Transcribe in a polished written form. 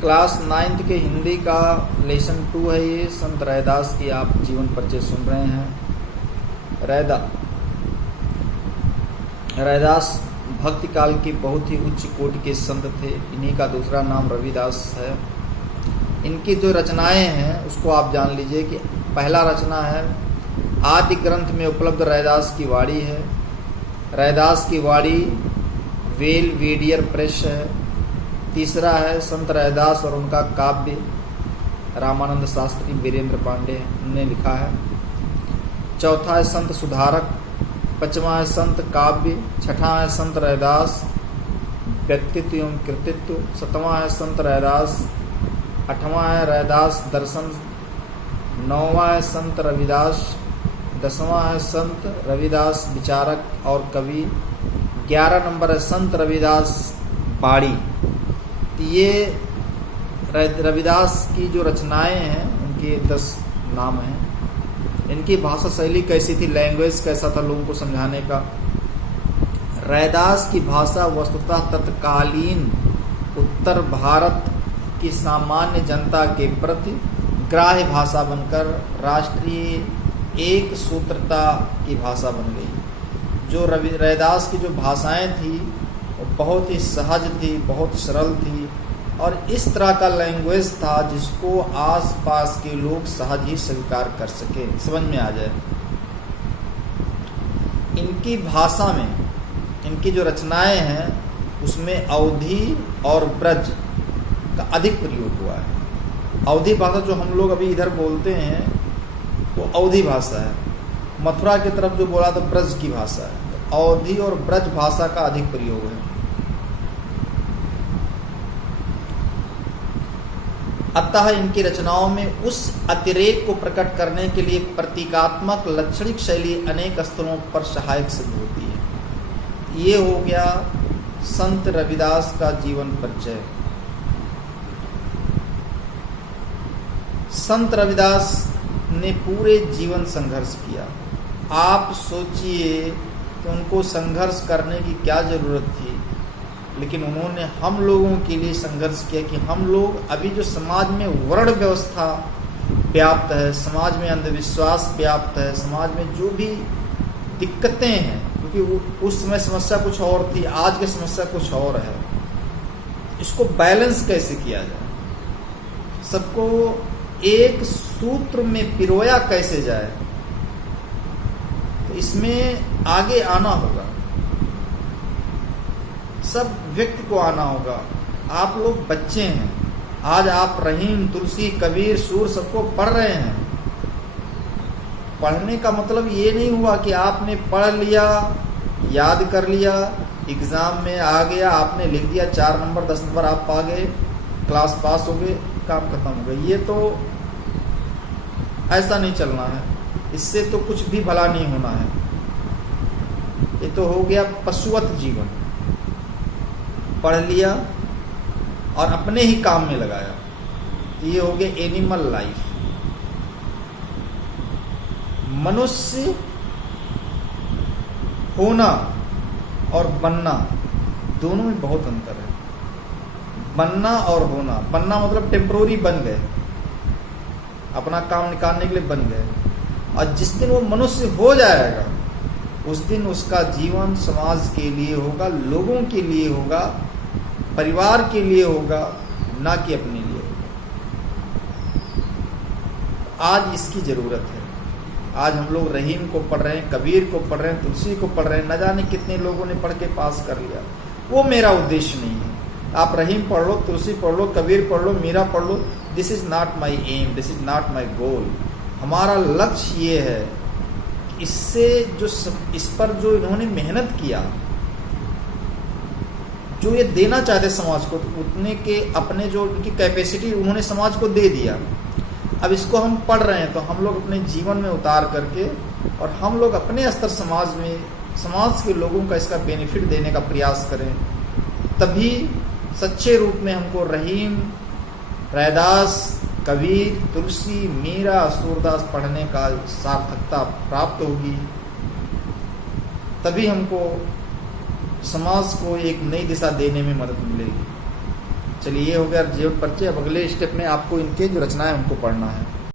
Class 9th के हिंदी का lesson 2 है ये। संत रैदास की आप जीवन परिचय सुन रहे हैं। रैदास भक्ति काल की बहुत ही उच्च कोटि के संत थे। इन्हीं का दूसरा नाम रविदास है। इनकी जो रचनाएं हैं उसको आप जान लीजिए कि पहला रचना है आदि ग्रंथ में उपलब्ध रैदास की वाणी है। रैदास की वाणी वेल वीडियर प्रेस है। तीसरा है संत रैदास और उनका काव्य, रामानंद शास्त्री वीरेंद्र पांडे ने लिखा है। चौथा है संत सुधारक। पांचवा है संत काव्य। छठा है संत रैदास व्यक्तित्व एवं कृतित्व। सातवां है संत रैदास। आठवां है रैदास दर्शन। नौवां है संत रविदास। 10वां है संत रविदास विचारक और कवि। 11 नंबर है संत रविदास बाड़ी। ये रविदास की जो रचनाएं हैं उनके 10 नाम हैं। इनकी भाषा शैली कैसी थी, लैंग्वेज कैसा था लोगों को समझाने का। रैदास की भाषा वस्तुतः तत्कालीन उत्तर भारत की सामान्य जनता के प्रति ग्राह्य भाषा बनकर राष्ट्रीय एक सूत्रता की भाषा बन गई। जो रैदास की जो भाषाएं थी वो बहुत ही सहज थी, बहुत सरल थी और इस तरह का लैंग्वेज था जिसको आसपास के लोग सहज ही स्वीकार कर सके, समझ में आ जाए। इनकी भाषा में इनकी जो रचनाएं हैं उसमें अवधी और ब्रज का अधिक प्रयोग हुआ है। अवधी भाषा जो हम लोग अभी इधर बोलते हैं वो अवधी भाषा है। मथुरा की तरफ जो बोला तो ब्रज की भाषा है। तो अवधी और ब्रज भाषा का अधिक प्रयोग है। अतः इनकी रचनाओं में उस अतिरेक को प्रकट करने के लिए प्रतीकात्मक लक्षणिक शैली अनेक स्तरों पर सहायक सिद्ध होती है। ये हो गया संत रविदास का जीवन परिचय। संत रविदास ने पूरे जीवन संघर्ष किया। आप सोचिए कि उनको संघर्ष करने की क्या जरूरत थी, लेकिन उन्होंने हम लोगों के लिए संघर्ष किया कि हम लोग अभी जो समाज में वर्ण व्यवस्था व्याप्त है, समाज में अंधविश्वास व्याप्त है, समाज में जो भी दिक्कतें हैं, क्योंकि उस समय समस्या कुछ और थी, आज की समस्या कुछ और है, इसको बैलेंस कैसे किया जाए, सबको एक सूत्र में पिरोया कैसे जाए, तो इसमें आगे आना होगा। सब व्यक्ति को आना होगा। आप लोग बच्चे हैं, आज आप रहीम, तुलसी, कबीर, सूर सबको पढ़ रहे हैं। पढ़ने का मतलब ये नहीं हुआ कि आपने पढ़ लिया, याद कर लिया, एग्जाम में आ गया, आपने लिख दिया, 4 नंबर 10 नंबर आप पा गए, क्लास पास हो गए, काम खत्म हो गया। ये तो ऐसा नहीं चलना है। इससे तो कुछ भी भला नहीं होना है। ये तो हो गया पशुवत जीवन। पढ़ लिया और अपने ही काम में लगाया, ये हो गया एनिमल लाइफ। मनुष्य होना और बनना दोनों में बहुत अंतर है। बनना और होना, बनना मतलब टेम्पोररी बन गए, अपना काम निकालने के लिए बन गए, और जिस दिन वो मनुष्य हो जाएगा उस दिन उसका जीवन समाज के लिए होगा, लोगों के लिए होगा, परिवार के लिए होगा, ना कि अपने लिए होगा। आज इसकी जरूरत है। आज हम लोग रहीम को पढ़ रहे हैं, कबीर को पढ़ रहे हैं, तुलसी को पढ़ रहे हैं, न जाने कितने लोगों ने पढ़ के पास कर लिया। वो मेरा उद्देश्य नहीं है। आप रहीम पढ़ लो, तुलसी पढ़ लो, कबीर पढ़ लो, मीरा पढ़ लो, this is not my aim, this is not my goal. हमारा लक्ष्य ये है, इससे जो इस पर जो इन्होंने मेहनत किया, जो ये देना चाहते समाज को, तो उतने के अपने जो उनकी कैपेसिटी उन्होंने समाज को दे दिया। अब इसको हम पढ़ रहे हैं तो हम लोग अपने जीवन में उतार करके और हम लोग अपने स्तर समाज में, समाज के लोगों का इसका बेनिफिट देने का प्रयास करें, तभी सच्चे रूप में हमको रहीम, रैदास, कबीर, तुलसी, मीरा, सूरदास पढ़ने का सार्थकता प्राप्त होगी। तभी हमको समाज को एक नई दिशा देने में मदद मिलेगी। चलिए, ये हो गया जीवन परिचय। अब अगले स्टेप में आपको इनके जो रचनाएं उनको पढ़ना है।